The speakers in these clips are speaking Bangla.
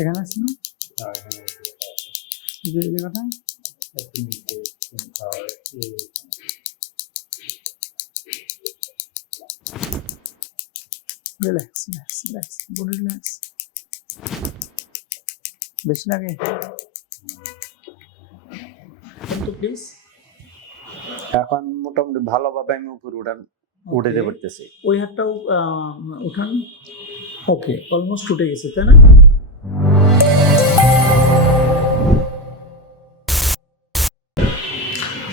এখানে আছে না যে জায়গাটা relax relax relax body relax বেশি লাগে কিন্তু প্লিজ এখন মোটামুটি ভালোভাবে আমি উপরে উঠাতে পারতেছি। ওই হাতটাও উঠান। ওকে, অলমোস্ট উঠে গেছে তাই না?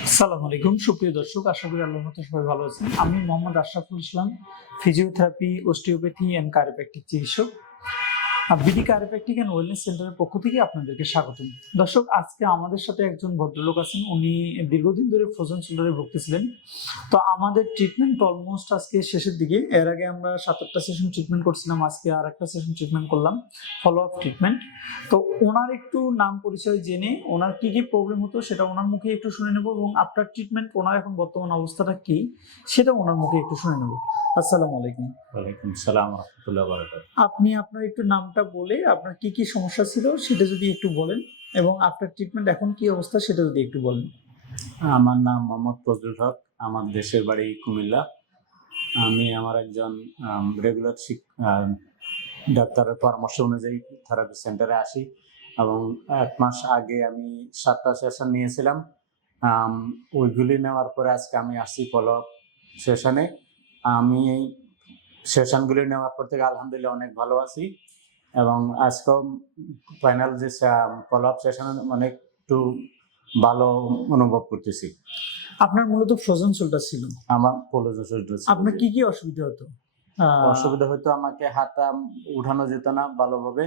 আসসালামু আলাইকুম সুপ্রিয় দর্শক, আশা করি আল্লাহর মতো সবাই ভালো আছেন। আমি মোহাম্মদ আশরাফুল ইসলাম, ফিজিওথেরাপি, অস্টিওপ্যাথি এন্ড কায়োপ্র্যাকটিক চিকিৎসক, বিডি কায়োপ্র্যাকটিক এন্ড ওয়েলনেস সেন্টারের পক্ষ থেকে আপনাদেরকে স্বাগতম। দর্শক, আজকে আমাদের সাথে একজন ভদ্রলোক আছেন, উনি দীর্ঘদিন ধরে ফ্রোজেন শোল্ডারে ভুগতেছিলেন। তো আমাদের ট্রিটমেন্ট অলমোস্ট আজকে শেষের দিকে। এর আগে আমরা 7-8টা সেশন ট্রিটমেন্ট করছিলাম, আজকে আর একটা সেশন ট্রিটমেন্ট করলাম, ফলো আপ ট্রিটমেন্ট। তো ওনার একটু নাম পরিচয় জেনে ওনার কি কি প্রবলেম হতো সেটা ওনার মুখে একটু শুনে নেব, এবং আফটার ট্রিটমেন্ট ওনার এখন বর্তমান অবস্থাটা কি সেটা ওনার মুখে একটু শুনে নেব। আসসালামু আলাইকুম। ওয়ালাইকুম আসসালাম ওয়া রাহমাতুল্লাহি ওয়া বারাকাতুহু। আপনি আপনার একটু নামটা বলে আপনার কি কি সমস্যা ছিল সেটা যদি একটু বলেন, এবং আফটার ট্রিটমেন্ট এখন কি অবস্থা সেটা যদি একটু বলেন। আমার নাম মোহাম্মদ ফজলুল হক, আমার দেশের বাড়ি কুমিল্লা। আমি আমার একজন রেগুলার ডাক্তারের পরামর্শ অনুযায়ী থেরাপি সেন্টারে আসি, এবং 1 মাস আগে আমি 7টা সেশন নিয়েছিলাম। ওইগুলি নেওয়ার পরে আজকে আমি আসছি ফলো আপ সেশনে। আমি এই সেশনগুলি নেওয়ার পর থেকে আলহামদুলিল্লাহ অনেক ভালো আছি, এবং আজকেও ফাইনাল যে ফলো আপ সেশনে অনেক একটু ভালো অনুভব করতেছি। আপনার মূলত ফ্রোজেন শোল্ডার ছিল? আমার ফ্রোজেন শোল্ডার ছিল। আপনার কি কি অসুবিধা হতো? অসুবিধা হতো, আমাকে হাতটা উঠানো যেত না ভালোভাবে,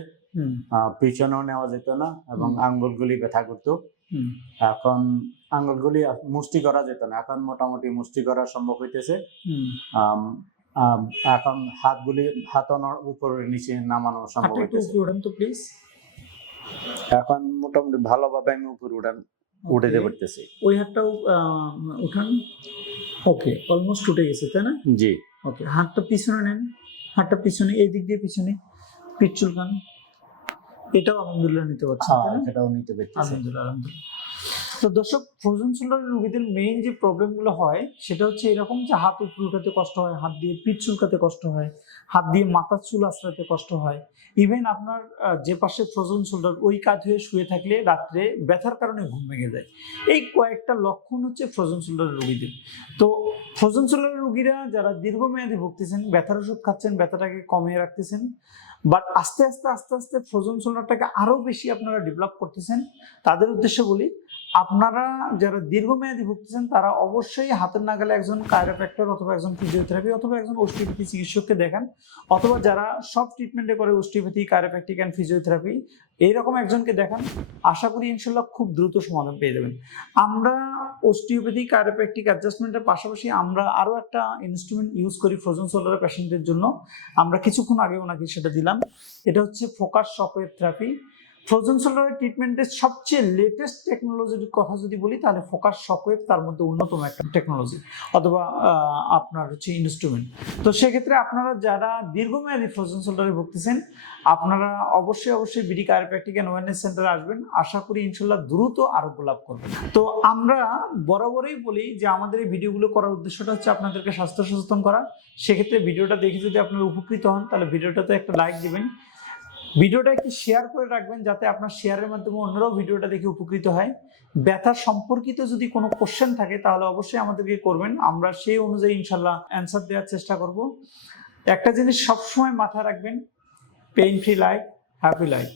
পিছনেও নেওয়া যেত না, এবং আঙ্গুলগুলি ব্যথা করতো। এখন আঙ্গুলগুলি মুষ্টি করা যেত না, এখন মোটামুটি মুষ্টি করা সম্ভব হইতেছে। এখন হাতগুলি হাতানোর উপরে নিচে নামানো সম্ভব হইতেছে। তো প্লিজ এখন মোটামুটি ভালোভাবে আমি উপরে উঠাতে পারতেছি। ওই হাতটাও উঠান। ওকে, অলমোস্ট উঠে গেছে তাই না? জি। ওকে, হাতটা পিছনে নেন, হাতটা পিছনে, এই দিক দিয়ে পিছনে, পিঠ চুলকান। এটাও আলহামদুলিল্লাহ নিতে পারছেন? এটাও নিতে পারতেছি আলহামদুলিল্লাহ আলহামদুলিল্লাহ। তো দর্শক, ফ্রোজেন শোল্ডারের রোগীদের মেইন যে প্রবলেমগুলো হয় সেটা হচ্ছে এরকম যে হাত উপরে উঠাতে কষ্ট হয়, হাত দিয়ে পিঠ চুলকাতে কষ্ট হয়, হাত দিয়ে মাথার চুল আঁচড়াতে কষ্ট হয়। ইভেন আপনার যে পাশে ফ্রোজেন শোল্ডার ওই কাঁধ হয়ে শুয়ে থাকলে রাত্রে ব্যথার কারণে ঘুম ভেঙে যায়। এই কয়েকটা লক্ষণ হচ্ছে ফ্রোজেন শোল্ডারের রোগীদের। তো ফ্রোজেন শোল্ডারের রোগীরা যারা দীর্ঘমেয়াদী ভুগতেছেন, ব্যথার ওষুধ খাচ্ছেন, ব্যথাটাকে কমিয়ে রাখতেছেন, বাট আস্তে আস্তে আস্তে আস্তে ফ্রোজেন শোল্ডারটাকে আরো বেশি আপনারা ডেভেলপ করতেছেন, তাদের উদ্দেশ্যে বলি, আপনারা যারা দীর্ঘমেয়াদী ভুগতেছেন তারা অবশ্যই হাতের নাগালে একজন কায়োপ্র্যাক্টর অথবা একজন ফিজিওথেরাপি অথবা একজন অস্টিওপ্যাথি চিকিৎসককে দেখান, অথবা যারা সব ট্রিটমেন্টে করে অস্টিওপ্যাথি, কায়োপ্র্যাকটিক এন্ড ফিজিওথেরাপি, এইরকম একজনকে দেখান। আশা করি ইনশাল্লাহ খুব দ্রুত সমাধান পেয়ে যাবেন। আমরা অস্টিওপ্যাথি, কায়োপ্র্যাকটিক অ্যাডজাস্টমেন্টের পাশাপাশি আমরা আরো একটা ইনস্ট্রুমেন্ট ইউজ করি ফ্রোজেন শোল্ডারের পেশেন্টদের জন্য। আমরা কিছুক্ষণ আগে ওনাকে সেটা দিলাম। এটা হচ্ছে ফোকাস শকওয়েভ থেরাপি। ফ্রোজেন শোল্ডারের ট্রিটমেন্টের সবচেয়ে লেটেস্ট টেকনোলজির কথা যদি বলি তাহলে ফোকাস শকওয়েভ তার মধ্যে অন্যতম একটা টেকনোলজি অথবা আপনার হচ্ছে ইনস্ট্রুমেন্ট। তো সেক্ষেত্রে আপনারা যারা দীর্ঘমেয়াদী ফ্রোজেন শোল্ডারে ভুগতেছেন আপনারা অবশ্যই বিডি কায়োপ্র্যাকটিক এন্ড ওয়েলনেস সেন্টারে আসবেন। আশা করি ইনশাল্লাহ দ্রুত আরোগ্য লাভ করবেন। তো আমরা বরাবরই বলি যে আমাদের এই ভিডিওগুলো করার উদ্দেশ্যটা হচ্ছে আপনাদেরকে স্বাস্থ্য সচেতন করা। সেক্ষেত্রে ভিডিওটা দেখে যদি আপনারা উপকৃত হন তাহলে ভিডিওটাতে একটা লাইক দিবেন, ভিডিওটা একটু শেয়ার করে রাখবেন যাতে আপনার শেয়ারের মাধ্যমে অন্যরাও ভিডিওটা দেখে উপকৃত হয়। ব্যথা সম্পর্কিত যদি কোনো কোশ্চেন থাকে তাহলে অবশ্যই আমাদেরকে করবেন, আমরা সেই অনুযায়ী ইনশাল্লাহ অ্যান্সার দেওয়ার চেষ্টা করব। একটা জিনিস সবসময় মাথায় রাখবেন, pain free life, happy life.